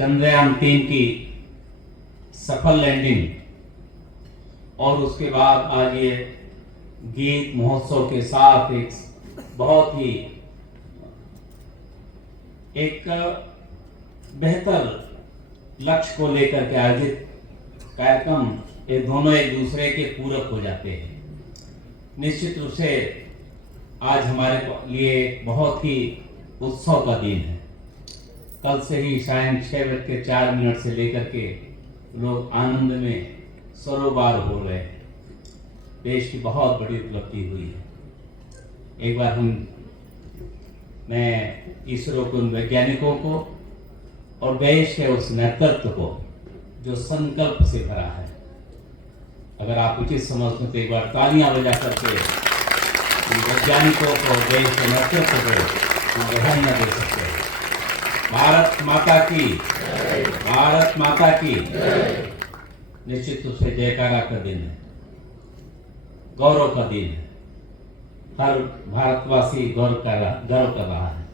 चंद्रयान-3 की सफल लैंडिंग और उसके बाद आज ये गीत महोत्सव के साथ एक बहुत ही एक बेहतर लक्ष्य को लेकर के आयोजित कार्यक्रम, ये दोनों एक दूसरे के पूरक हो जाते हैं। निश्चित रूप से आज हमारे लिए बहुत ही उत्सव का दिन है। कल से ही शायद 6:04 से लेकर के लोग आनंद में सरोबार हो रहे हैं। देश की बहुत बड़ी उपलब्धि हुई है। एक बार मैं इसरो के उन वैज्ञानिकों को और देश के उस नेतृत्व को जो संकल्प से भरा है, अगर आप उचित समझते तो एक बार तालियां बजा करके वैज्ञानिकों को, देश के नेतृत्व को बधाइयां दे सकते हैं। भारत माता की, भारत माता की। निश्चित रूप से जयकारा का दिन है, गौरव का दिन है। हर भारतवासी गर्व कर रहा है।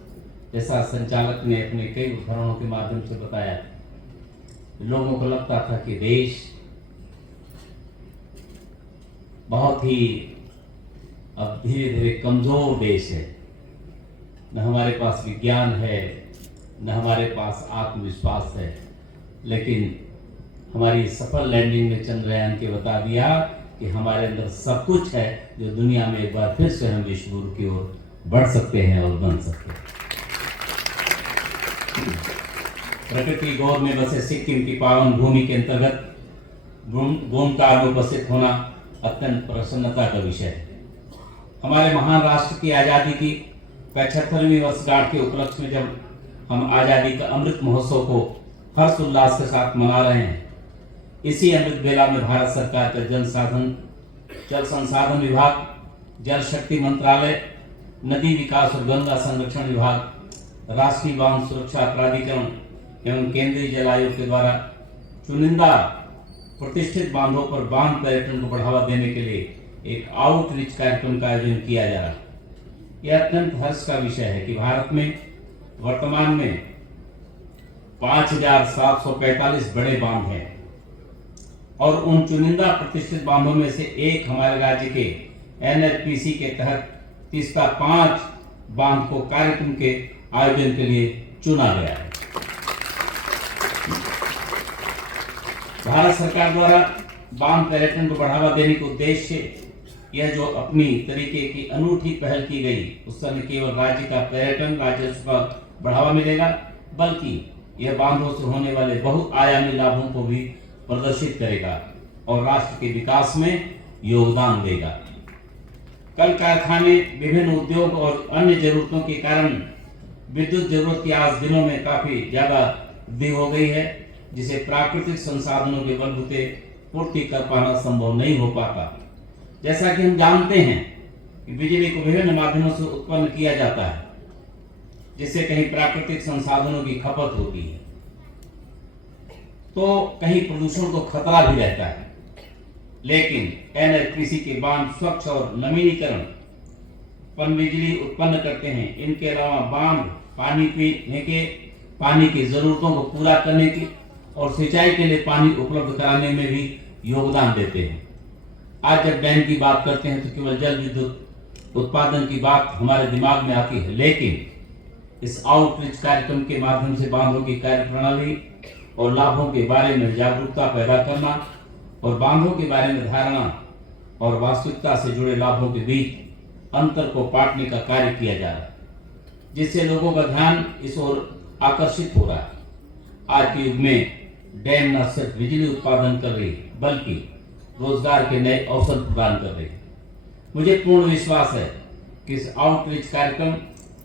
जैसा संचालक ने अपने कई उदाहरणों के माध्यम से बताया, लोगों को लगता था कि देश बहुत ही अब धीरे धीरे कमजोर देश है, न हमारे पास विज्ञान है, न हमारे पास आत्मविश्वास है। लेकिन हमारी सफल लैंडिंग ने चंद्रयान के बता दिया कि हमारे अंदर सब कुछ है, जो दुनिया में एक बार फिर से हम विश्व गुरु की ओर बढ़ सकते हैं और बन सकते हैं। प्रकृति गोद में बसे सिक्किम की पावन भूमि के अंतर्गत गोमकार में उपस्थित होना अत्यंत प्रसन्नता का विषय है। हमारे महान राष्ट्र की आज़ादी की 75वीं वर्षगांठ के उपलक्ष्य में जब हम आज़ादी का अमृत महोत्सव को हर्ष उल्लास के साथ मना रहे हैं, इसी अमृत बेला में भारत सरकार का जल संसाधन विभाग, जल शक्ति मंत्रालय, नदी विकास और गंगा संरक्षण विभाग, राष्ट्रीय बांध सुरक्षा प्राधिकरण एवं केंद्रीय जल आयोग के द्वारा चुनिंदा प्रतिष्ठित बांधों पर बांध पर्यटन को बढ़ावा देने के लिए एक आउटरीच कार्यक्रम का आयोजन किया जा रहा है। यह अत्यंत हर्ष का विषय है कि भारत में वर्तमान में 5,745 बड़े बांध हैं और उन चुनिंदा प्रतिष्ठित बांधों में से एक हमारे राज्य के NHPC के तहत तीसरा 5 बांध को कार्यक्रम के आयोजन के लिए चुना गया है। भारत सरकार द्वारा बांध पर्यटन को बढ़ावा देने के उद्देश्य से यह जो अपनी तरीके की अनूठी पहल की गई, उससे न केवल राज्य का पर्यटन राजस्व का बढ़ावा मिलेगा, बल्कि यह बांधों से होने वाले बहुआयामी लाभों को भी प्रदर्शित करेगा और राष्ट्र के विकास में योगदान देगा। कल कारखाने, विभिन्न उद्योग और अन्य जरूरतों के कारण विद्युत जरूरत की आज दिनों में काफी ज्यादा वृद्धि हो गई है, जिसे प्राकृतिक संसाधनों के बलबूते पूर्ति कर पाना संभव नहीं हो पाता। जैसा कि हम जानते हैं कि बिजली को विभिन्न माध्यमों से उत्पन्न किया जाता है, जिससे कहीं प्राकृतिक संसाधनों की खपत होती है तो कहीं प्रदूषण को खतरा भी रहता है। लेकिन NHPC के बांध स्वच्छ और नवीनीकरण पन बिजली उत्पन्न करते हैं। इनके अलावा बांध पानी पीने के, पानी की जरूरतों को पूरा करने की और सिंचाई के लिए पानी उपलब्ध कराने में भी योगदान देते हैं। आज जब डैम की बात करते हैं तो केवल जल विद्युत उत्पादन की बात हमारे दिमाग में आती है, लेकिन इस आउटरीच कार्यक्रम के माध्यम से बांधों की कार्यप्रणाली और लाभों के बारे में जागरूकता पैदा करना और बांधों के बारे में धारणा और वास्तविकता से जुड़े लाभों के बीच अंतर को पाटने का कार्य किया जा रहा है, जिससे लोगों का ध्यान इस ओर आकर्षित हो रहा है। आज के युग में डैम न सिर्फ बिजली उत्पादन कर रही है, बल्कि रोजगार के नए अवसर प्रदान कर रही है। मुझे पूर्ण विश्वास है कि इस आउटरीच कार्यक्रम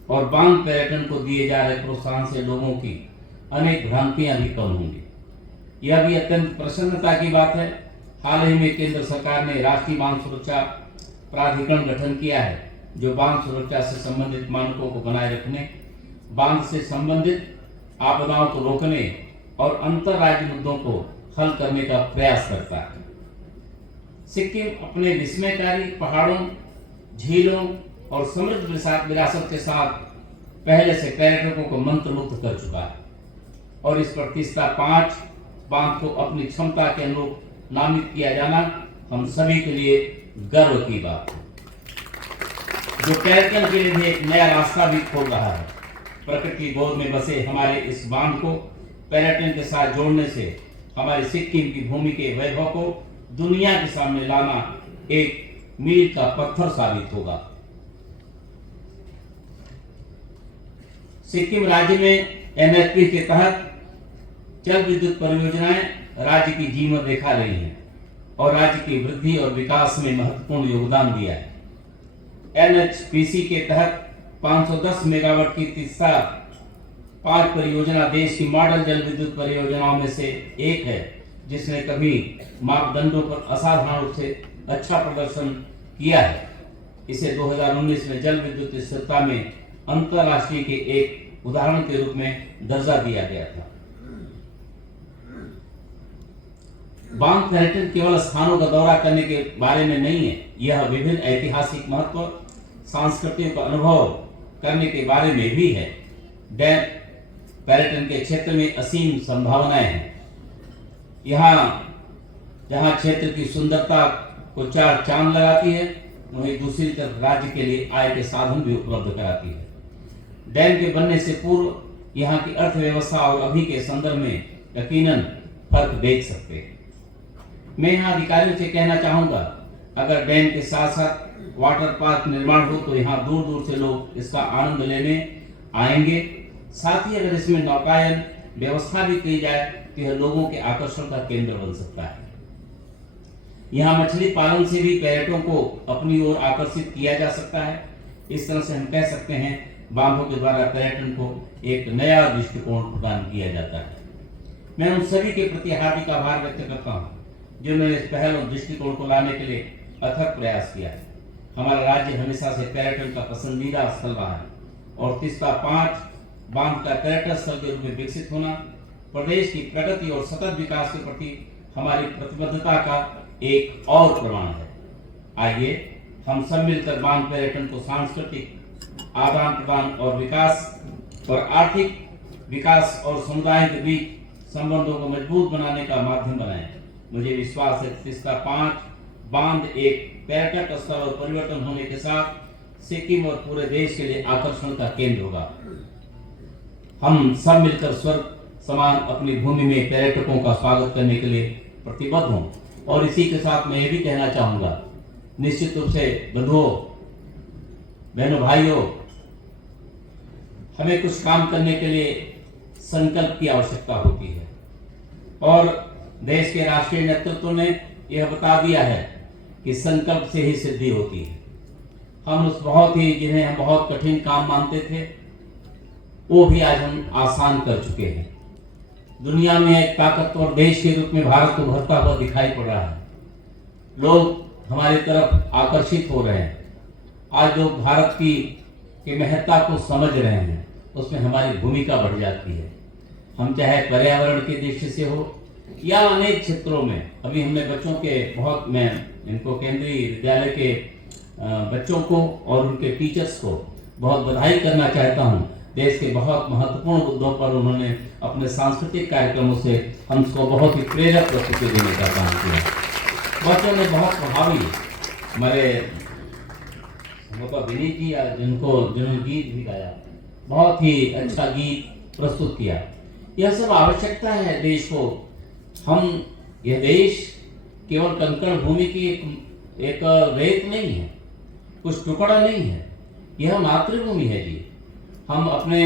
और बांध पर्यटन को दिए जा रहे प्रोत्साहन से लोगों की अनेक भ्रांतियां भी कम होंगी। यह भी अत्यंत प्रसन्नता की बात है। हाल ही में केंद्र सरकार ने राष्ट्रीय बांध सुरक्षा प्राधिकरण गठन किया है, जो बांध सुरक्षा से संबंधित मानकों को बनाए रखने, बांध से संबंधित आपदाओं को रोकने और अंतर राज्य मुद्दों को हल करने का प्रयास करता है। सिक्किम अपने विस्मयकारी पहाड़ों, झीलों और समृद्ध विरासत के साथ पहले से पर्यटकों को मंत्रमुग्ध कर चुका है। और इस प्रतिष्ठा 5 बांध को अपनी क्षमता के अनुरूप नामित किया जाना हम सभी के लिए गर्व की बात है, जो पर्यटन के लिए भी एक नया रास्ता भी खोल रहा है। प्रकृति गोद में बसे हमारे इस बांध को पर्यटन के साथ जोड़ने से हमारी सिक्किम की भूमि के वैभव को दुनिया के सामने लाना एक मील का पत्थर साबित होगा। सिक्किम राज्य में NHP के तहत जल विद्युत परियोजनाएं राज्य की जीवन रेखा रही हैं और राज्य की वृद्धि और विकास में महत्वपूर्ण योगदान दिया है। NHPC के तहत 510 मेगावाट की तीसरा 5 परियोजना देश की मॉडल जल विद्युत परियोजनाओं में से एक है, जिसने कभी मापदंडों पर असाधारण रूप से अच्छा प्रदर्शन किया है। इसे 2019 में जल विद्युत स्थिरता में अंतरराष्ट्रीय के एक उदाहरण के रूप में दर्जा दिया गया था। बांध पर्यटन केवल स्थानों का दौरा करने के बारे में नहीं है, यह विभिन्न ऐतिहासिक महत्व, सांस्कृतिक अनुभव करने के बारे में भी है। डैम पर्यटन के क्षेत्र में असीम संभावनाएं हैं। यहाँ जहाँ क्षेत्र की सुंदरता को चार चांद लगाती है, वहीं दूसरी तरफ राज्य के लिए आय के साधन भी उपलब्ध कराती है। डैम के बनने से पूर्व यहाँ की अर्थव्यवस्था और अभी के संदर्भ में यकीनन फर्क देख सकते हैं। मैं यहाँ अधिकारियों से कहना चाहूँगा, अगर डैम के साथ साथ वाटर पार्क निर्माण हो तो यहाँ दूर दूर से लोग इसका आनंद लेने आएंगे। साथ ही अगर इसमें नौकायन व्यवस्था भी की जाए तो यह लोगों के आकर्षण का केंद्र बन सकता है। यहाँ मछली पालन से भी पर्यटकों को अपनी ओर आकर्षित किया जा सकता है। इस तरह से हम कह सकते हैं बांधों के द्वारा पर्यटन को एक नया दृष्टिकोण प्रदान किया जाता है। मैं उन सभी के प्रति हार्दिक आभार व्यक्त करता हूँ जिन्होंने इस पहल और दृष्टिकोण को लाने के लिए अथक प्रयास किया है। हमारा राज्य हमेशा से पर्यटन का पसंदीदा स्थल रहा है और तीसरा 5 बांध का पर्यटन स्थल के रूप में विकसित होना प्रदेश की प्रगति और सतत विकास के प्रति हमारी प्रतिबद्धता का एक और प्रमाण है। आइए हम सब मिलकर बांध पर्यटन को सांस्कृतिक आदान प्रदान और विकास और आर्थिक विकास और समुदाय के बीच संबंधों को मजबूत बनाने का माध्यम बनाएं। मुझे विश्वास है कि इसका 5 बांध एक पर्यटक स्थल और परिवर्तन होने के साथ सिक्किम और पूरे देश के लिए आकर्षण का केंद्र होगा। हम सब मिलकर स्वर्ग समान अपनी भूमि में पर्यटकों का स्वागत करने के लिए प्रतिबद्ध हों। और इसी के साथ मैं ये भी कहना चाहूँगा, निश्चित रूप से बंधुओं, बहनों, भाइयों, हमें कुछ काम करने के लिए संकल्प की आवश्यकता होती है और देश के राष्ट्रीय नेतृत्व ने यह बता दिया है कि संकल्प से ही सिद्धि होती है। हम उस जिन्हें हम बहुत कठिन काम मानते थे, वो भी आज हम आसान कर चुके हैं। दुनिया में एक ताकतवर देश के रूप में भारत को उभरता हुआ दिखाई पड़ रहा है। लोग हमारी तरफ आकर्षित हो रहे हैं। आज लोग भारत की महत्ता को समझ रहे हैं, उसमें हमारी भूमिका बढ़ जाती है। हम चाहे पर्यावरण की दृष्टि से हो या अनेक क्षेत्रों में। अभी हमने बच्चों के मैं इनको केंद्रीय विद्यालय के बच्चों को और उनके टीचर्स को बहुत बधाई करना चाहता हूँ। देश के बहुत महत्वपूर्ण मुद्दों पर उन्होंने अपने सांस्कृतिक कार्यक्रमों से हमको बहुत ही प्रेरक प्रस्तुति देने का काम किया। बच्चों ने बहुत प्रभावी, हमारे विनीत जी जिन्होंने गीत भी गाया, बहुत ही अच्छा गीत प्रस्तुत किया। यह सब आवश्यकता है देश को। यह देश केवल कंकड़ भूमि की एक रेत नहीं है, कुछ टुकड़ा नहीं है, यह मातृभूमि है जी। हम अपने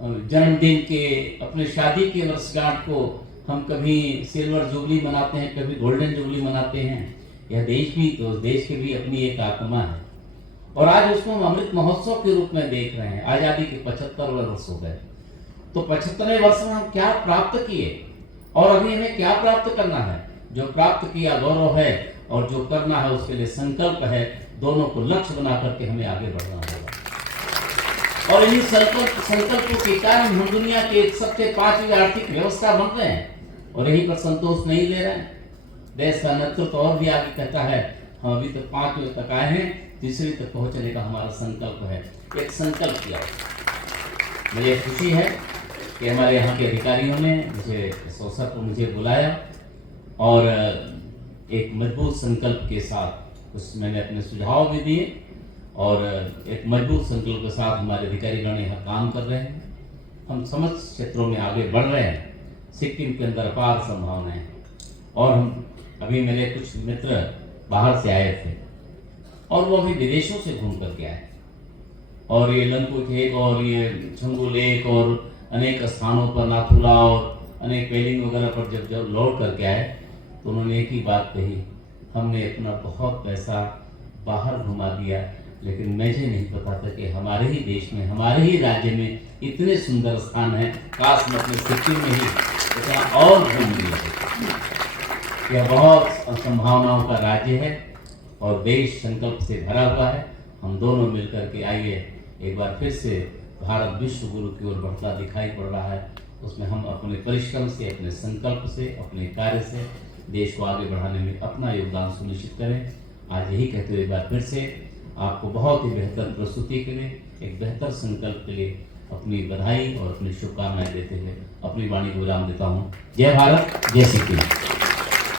जन्मदिन के, अपने शादी के वर्षगांठ को हम कभी सिल्वर जुबली मनाते हैं, कभी गोल्डन जुबली मनाते हैं। यह देश भी तो देश की भी अपनी एक आत्मा है और आज उसको हम अमृत महोत्सव के रूप में देख रहे हैं। आज़ादी के 75 वर्ष हो गए, तो 75वें वर्ष में हम क्या प्राप्त किए और अभी हमें क्या प्राप्त करना है। जो प्राप्त किया गौरव है और जो करना है उसके लिए संकल्प है। दोनों को लक्ष्य बना करके हमें आगे बढ़ना होगा और इन्हीं संकल्पों के कारण हम दुनिया के सबसे 5वीं आर्थिक व्यवस्था बन रहे हैं और यहीं पर संतोष नहीं ले रहे हैं। देश का नेतृत्व और भी आगे कहता है हम अभी तक 5वीं तक आए हैं, 3वीं तक पहुंचने का हमारा संकल्प है। एक संकल्प किया। मुझे खुशी है कि हमारे यहाँ के अधिकारियों ने मुझे इस अवसर पर मुझे बुलाया और एक मजबूत संकल्प के साथ उस मैंने अपने सुझाव भी दिए और एक मजबूत संकल्प के साथ हमारे अधिकारीगण यहाँ काम कर रहे हैं। हम समस्त क्षेत्रों में आगे बढ़ रहे हैं। सिक्किम के अंदर अपार संभावनाएं हैं और हम अभी मेरे कुछ मित्र बाहर से आए थे और वो अभी विदेशों से घूम करके आए और ये लंगकू लेक और ये छंगू लेक और अनेक स्थानों पर नाथुला और अनेक वेलिंग वगैरह पर जब लौट करके आए तो उन्होंने एक ही बात कही, हमने अपना बहुत पैसा बाहर घुमा दिया लेकिन मुझे नहीं पता था कि हमारे ही देश में, हमारे ही राज्य में इतने सुंदर स्थान हैं, काश मैं अपने सिक्किम में ही इतना और घूम लिया। यह बहुत संभावनाओं का राज्य है और देश संकल्प से भरा हुआ है। हम दोनों मिलकर के आइए एक बार फिर से भारत विश्व गुरु की ओर बढ़ता दिखाई पड़ रहा है, उसमें हम अपने परिश्रम से, अपने संकल्प से, अपने कार्य से देश को आगे बढ़ाने में अपना योगदान सुनिश्चित करें। आज यही कहते हुए एक बार फिर से आपको बहुत ही बेहतर प्रस्तुति के लिए, एक बेहतर संकल्प के लिए अपनी बधाई और अपनी शुभकामनाएं देते हुए अपनी वाणी को विराम देता हूँ। जय भारत, जय सिक्किम।